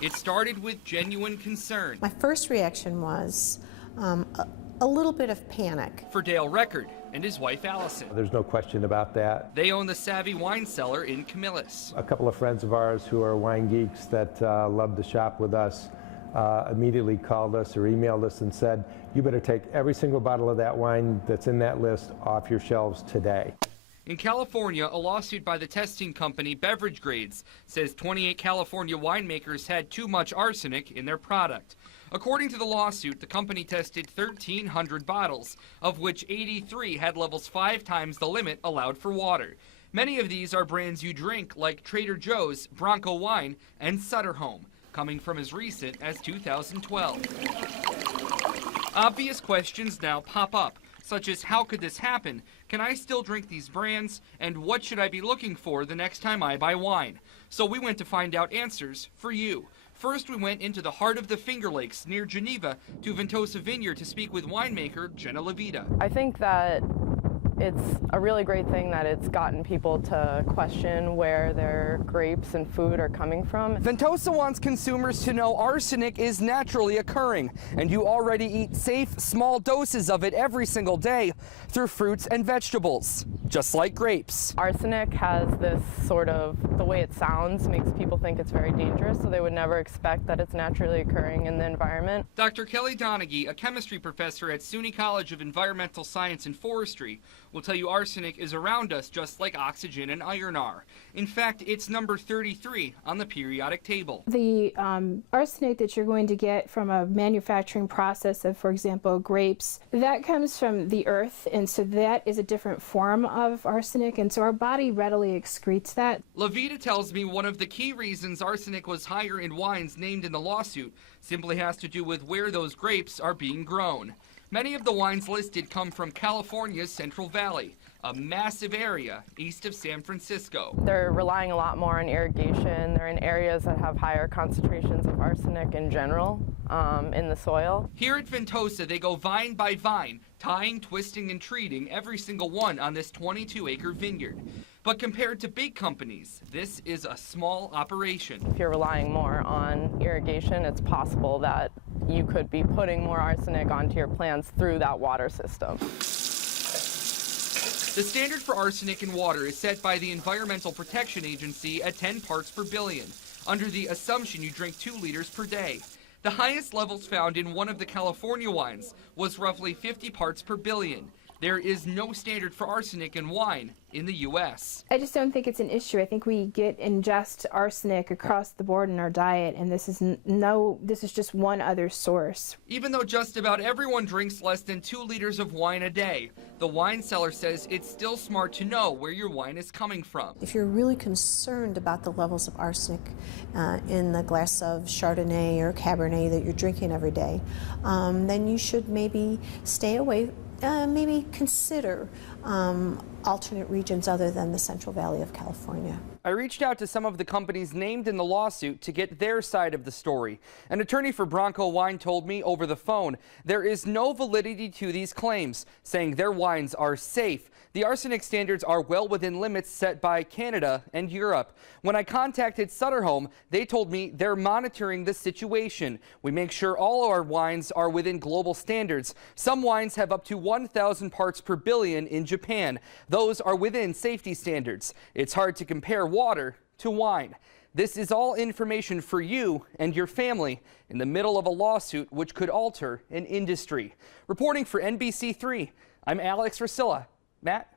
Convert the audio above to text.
It started with genuine concern. My first reaction was a little bit of panic. For Dale Record and his wife Allison. There's no question about that. They own the Savvy Wine Cellar in Camillus. A couple of friends of ours who are wine geeks that love to shop with us immediately called us or emailed us and said, you better take every single bottle of that wine that's in that list off your shelves today. In California, a lawsuit by the testing company Beverage Grades says 28 California winemakers had too much arsenic in their product. According to the lawsuit, the company tested 1,300 bottles, of which 83 had levels 5 times the limit allowed for water. Many of these are brands you drink, like Trader Joe's, Bronco Wine, and Sutter Home, coming from as recent as 2012. Obvious questions now pop up, such as how could this happen? Can I still drink these brands? And what should I be looking for the next time I buy wine? So we went to find out answers for you. First, we went into the heart of the Finger Lakes near Geneva to Ventosa Vineyard to speak with winemaker Jenna Levita. I think that it's a really great thing that it's gotten people to question where their grapes and food are coming from. Ventosa wants consumers to know arsenic is naturally occurring, and you already eat safe, small doses of it every single day through fruits and vegetables, just like grapes. Arsenic has this sort of, the way it sounds makes people think it's very dangerous, so they would never expect that it's naturally occurring in the environment. Dr. Kelly Donaghy, a chemistry professor at SUNY College of Environmental Science and Forestry, will tell you arsenic is around us just like oxygen and iron are. In fact, it's number 33 on the periodic table. The arsenic that you're going to get from a manufacturing process of, for example, grapes, that comes from the earth, and so that is a different form of arsenic, and so our body readily excretes that. Levita tells me one of the key reasons arsenic was higher in wines named in the lawsuit simply has to do with where those grapes are being grown. Many of the wines listed come from California's Central Valley, a massive area east of San Francisco. They're relying a lot more on irrigation. They're in areas that have higher concentrations of arsenic in general in the soil. Here at Ventosa, they go vine by vine, tying, twisting, and treating every single one on this 22-acre vineyard. But compared to big companies, this is a small operation. If you're relying more on irrigation, it's possible that you could be putting more arsenic onto your plants through that water system. The standard for arsenic in water is set by the Environmental Protection Agency at 10 parts per billion, under the assumption you drink 2 liters per day. The highest levels found in one of the California wines was roughly 50 parts per billion. There is no standard for arsenic in wine in the U.S. I just don't think it's an issue. I think we ingest arsenic across the board in our diet, and this is just one other source. Even though just about everyone drinks less than 2 liters of wine a day, the wine seller says it's still smart to know where your wine is coming from. If you're really concerned about the levels of arsenic in the glass of Chardonnay or Cabernet that you're drinking every day, then you should maybe stay away. Maybe consider alternate regions other than the Central Valley of California. I reached out to some of the companies named in the lawsuit to get their side of the story. An attorney for Bronco Wine told me over the phone there is no validity to these claims, saying their wines are safe. The arsenic standards are well within limits set by Canada and Europe. When I contacted Sutter Home, they told me they're monitoring the situation. We make sure all our wines are within global standards. Some wines have up to 1,000 parts per billion in Japan. Those are within safety standards. It's hard to compare water to wine. This is all information for you and your family in the middle of a lawsuit which could alter an industry. Reporting for NBC3, I'm Alex Rusilla. Matt?